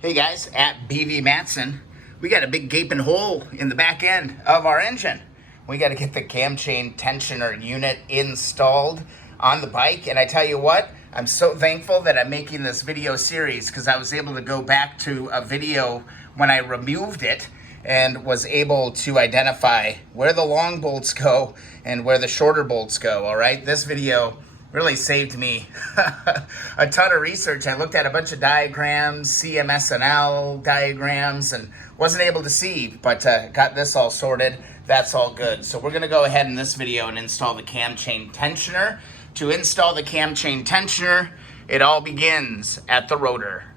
Hey guys, at BV Matson, we got a big gaping hole in the back end of our engine. We got to get the cam chain tensioner unit installed on the bike, and I tell you what, I'm so thankful that I'm making this video series because I was able to go back to a video when I removed it and was able to identify where the long bolts go and where the shorter bolts go, all right? This video really saved me a ton of research. I looked at a bunch of diagrams, CMSNL diagrams, and wasn't able to see, but got this all sorted. That's all good. So we're gonna go ahead in this video and install the cam chain tensioner. To install the cam chain tensioner, it all begins at the rotor.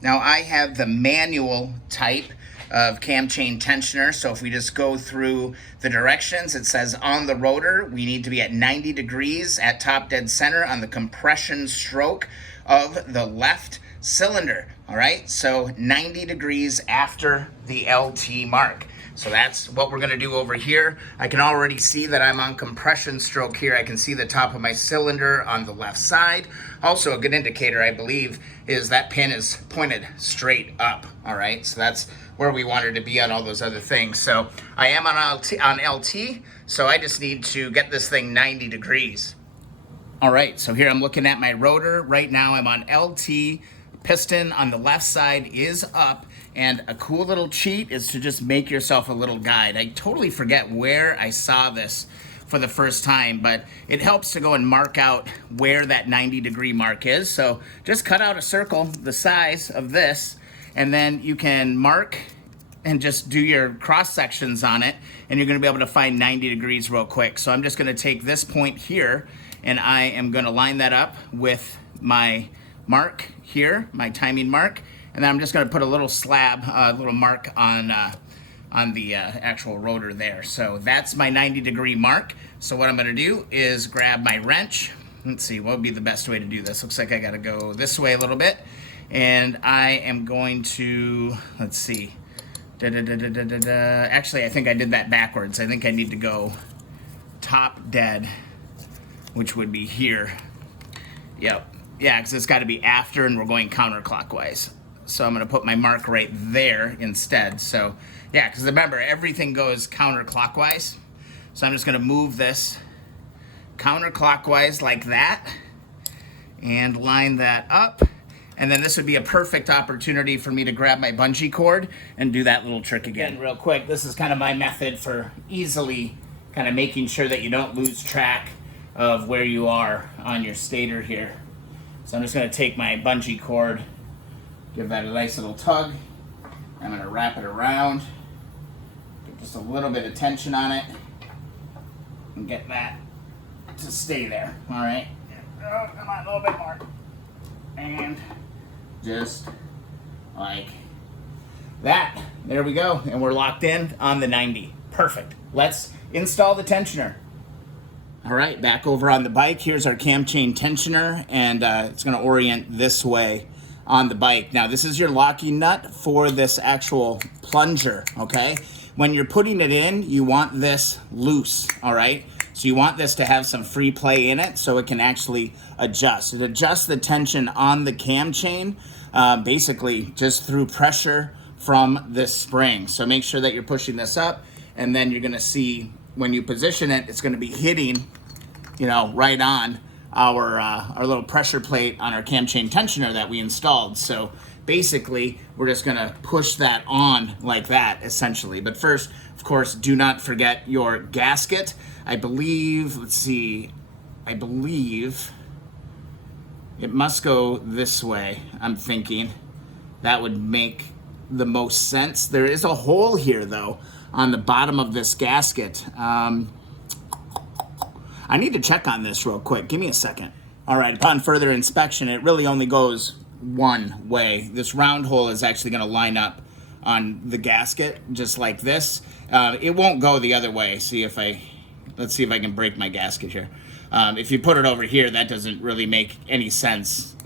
Now I have the manual type of cam chain tensioner. So if we just go through the directions, it says on the rotor, we need to be at 90 degrees at top dead center on the compression stroke of the left cylinder. All right, so 90 degrees after the LT mark. So that's what we're gonna do over here. I can already see that I'm on compression stroke here. I can see the top of my cylinder on the left side. Also a good indicator, I believe, is that pin is pointed straight up, all right? So that's where we wanted to be on all those other things. So I am on LT, so I just need to get this thing 90 degrees. All right, so here I'm looking at my rotor. Right now I'm on LT. Piston on the left side is up, and a cool little cheat is to just make yourself a little guide. I totally forget where I saw this for the first time, but it helps to go and mark out where that 90-degree mark is. So just cut out a circle the size of this, and then you can mark and just do your cross sections on it, and you're gonna be able to find 90 degrees real quick. So I'm just gonna take this point here, and I am gonna line that up with my mark here, my timing mark, and then I'm just going to put a little slab, a little mark on the actual rotor there. So that's my 90-degree mark. So what I'm going to do is grab my wrench. Let's see, what would be the best way to do this? Looks like I got to go this way a little bit, and I am going to, let's see, actually I think I did that backwards. I think I need to go top dead, which would be here. Yep. Yeah, because it's got to be after, and we're going counterclockwise. So I'm going to put my mark right there instead. So yeah, because remember, everything goes counterclockwise. So I'm just going to move this counterclockwise like that and line that up. And then this would be a perfect opportunity for me to grab my bungee cord and do that little trick again. Real quick, this is kind of my method for easily kind of making sure that you don't lose track of where you are on your stator here. So I'm just going to take my bungee cord, give that a nice little tug. I'm going to wrap it around, get just a little bit of tension on it, and get that to stay there. All right. Oh, come on, a little bit more. And just like that. There we go. And we're locked in on the 90. Perfect. Let's install the tensioner. All right, back over on the bike. Here's our cam chain tensioner, and it's going to orient this way on the bike. Now, this is your locking nut for this actual plunger, okay? When you're putting it in, you want this loose, all right? So you want this to have some free play in it so it can actually adjust. It adjusts the tension on the cam chain, basically just through pressure from this spring. So make sure that you're pushing this up, and then you're going to see when you position it, it's going to be hitting, you know, right on our little pressure plate on our cam chain tensioner that we installed. So basically, we're just going to push that on like that, essentially. But first, of course, do not forget your gasket. I believe, let's see, I believe it must go this way, I'm thinking. That would make the most sense. There is a hole here, though, on the bottom of this gasket. I need to check on this real quick. Give me a second. All right, upon further inspection, it really only goes one way. This round hole is actually going to line up on the gasket, just like this. It won't go the other way. Let's see if I can break my gasket here. If you put it over here, that doesn't really make any sense,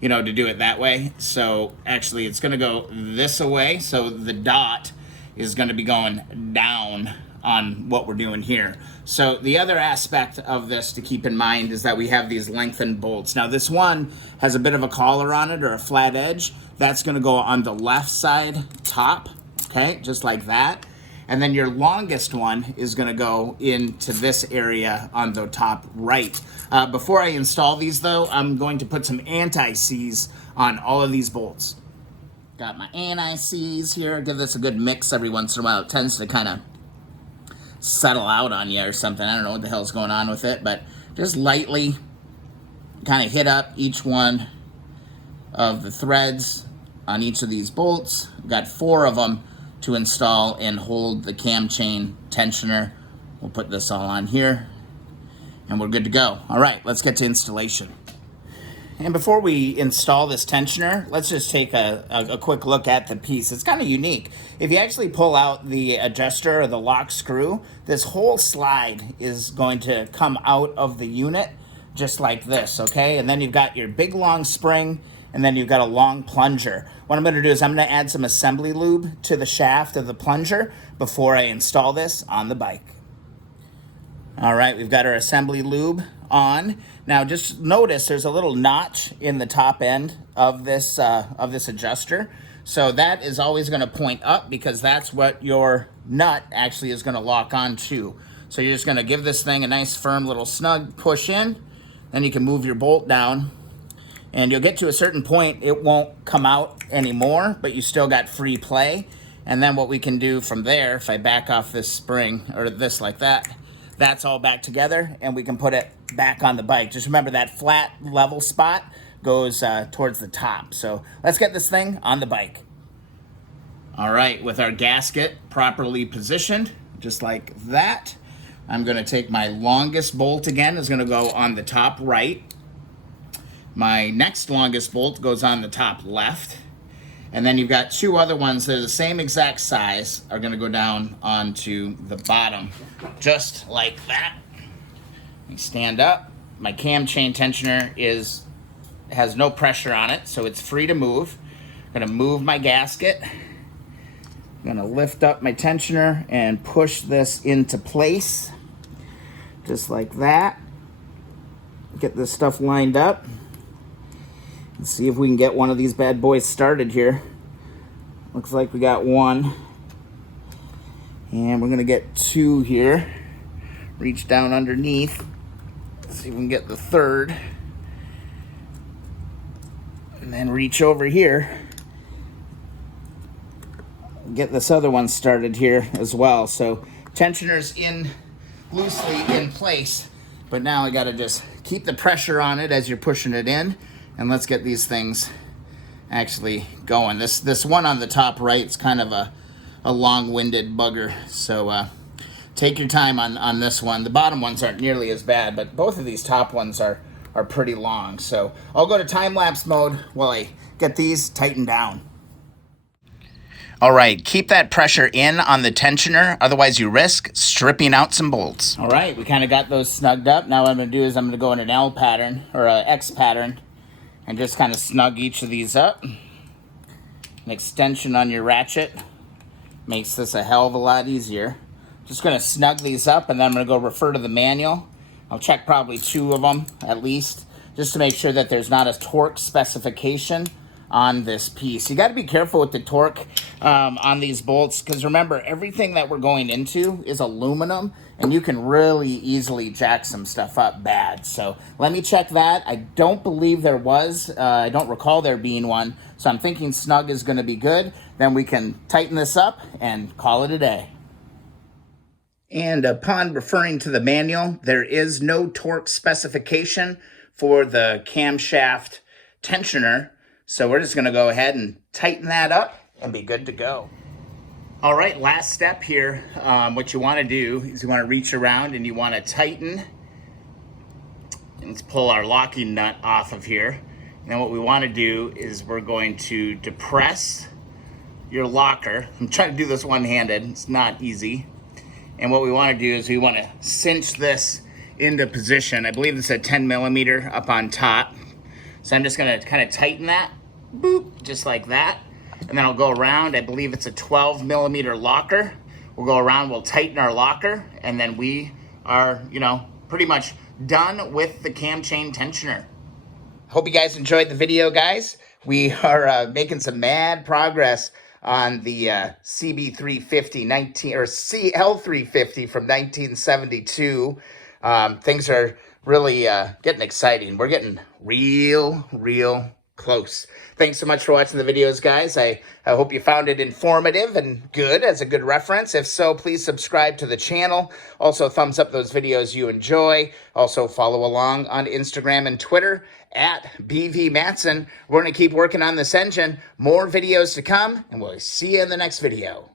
you know, to do it that way. So actually, it's going to go this way. So the dot is going to be going down on what we're doing here. So the other aspect of this to keep in mind is that we have these lengthened bolts. Now this one has a bit of a collar on it or a flat edge. That's gonna go on the left side top, okay, just like that. And then your longest one is gonna go into this area on the top right. Before I install these though, I'm going to put some anti-seize on all of these bolts. Got my anti-seize here. Give this a good mix every once in a while. It tends to kind of settle out on you or something. I don't know what the hell's going on with it, but just lightly kind of hit up each one of the threads on each of these bolts. Got 4 of them to install and hold the cam chain tensioner. We'll put this all on here and we're good to go. All right, let's get to installation. And before we install this tensioner, let's just take a quick look at the piece. It's kind of unique. If you actually pull out the adjuster or the lock screw, this whole slide is going to come out of the unit just like this, okay? And then you've got your big long spring, and then you've got a long plunger. What I'm gonna do is I'm gonna add some assembly lube to the shaft of the plunger before I install this on the bike. All right, we've got our assembly lube on. Now just notice there's a little notch in the top end of this adjuster. So that is always gonna point up because that's what your nut actually is gonna lock on to. So you're just gonna give this thing a nice firm little snug push in, then you can move your bolt down and you'll get to a certain point, it won't come out anymore, but you still got free play. And then what we can do from there, if I back off this spring or this like that, that's all back together and we can put it back on the bike. Just remember that flat level spot goes towards the top. So let's get this thing on the bike. All right, with our gasket properly positioned, just like that, I'm gonna take my longest bolt again, is gonna go on the top right. My next longest bolt goes on the top left. And then you've got 2 other ones that are the same exact size are gonna go down onto the bottom, just like that. Let me stand up. My cam chain tensioner has no pressure on it, so it's free to move. I'm gonna move my gasket. I'm gonna lift up my tensioner and push this into place, just like that. Get this stuff lined up. Let's see if we can get one of these bad boys started here. Looks like we got one. And we're gonna get 2 here. Reach down underneath. Let's see if we can get the 3rd. And then reach over here. Get this other one started here as well. So tensioner's in loosely in place, but now I gotta just keep the pressure on it as you're pushing it in. And let's get these things actually going. This one on the top right is kind of a long-winded bugger. So take your time on this one. The bottom ones aren't nearly as bad, but both of these top ones are pretty long. So I'll go to time-lapse mode while I get these tightened down. All right, keep that pressure in on the tensioner, otherwise you risk stripping out some bolts. All right, we kind of got those snugged up. Now what I'm gonna do is I'm gonna go in an L pattern or an X pattern and just kind of snug each of these up. An extension on your ratchet makes this a hell of a lot easier. Just gonna snug these up and then I'm gonna go refer to the manual. I'll check probably 2 of them at least, just to make sure that there's not a torque specification on this piece. You gotta be careful with the torque on these bolts, because remember, everything that we're going into is aluminum, and you can really easily jack some stuff up bad. So let me check that. I don't believe there was, I don't recall there being one, so I'm thinking snug is gonna be good. Then we can tighten this up and call it a day. And upon referring to the manual, there is no torque specification for the camshaft tensioner. So we're just gonna go ahead and tighten that up and be good to go. All right, last step here. What you wanna do is you wanna reach around and you wanna tighten. And let's pull our locking nut off of here. And then what we wanna do is we're going to depress your locker. I'm trying to do this one-handed, it's not easy. And what we wanna do is we wanna cinch this into position. I believe it's a 10 millimeter up on top. So I'm just gonna kind of tighten that, boop, just like that. And then I'll go around, I believe it's a 12 millimeter locker. We'll go around, we'll tighten our locker, and then we are, you know, pretty much done with the cam chain tensioner. Hope you guys enjoyed the video, guys. We are making some mad progress on the CB350 or CL350 from 1972. Things are really getting exciting. We're getting real close. Thanks so much for watching the videos, guys. I hope you found it informative and good as a good reference. If so, please subscribe to the channel. Also, thumbs up those videos you enjoy. Also, follow along on Instagram and Twitter at BV Matson. We're going to keep working on this engine. More videos to come, and we'll see you in the next video.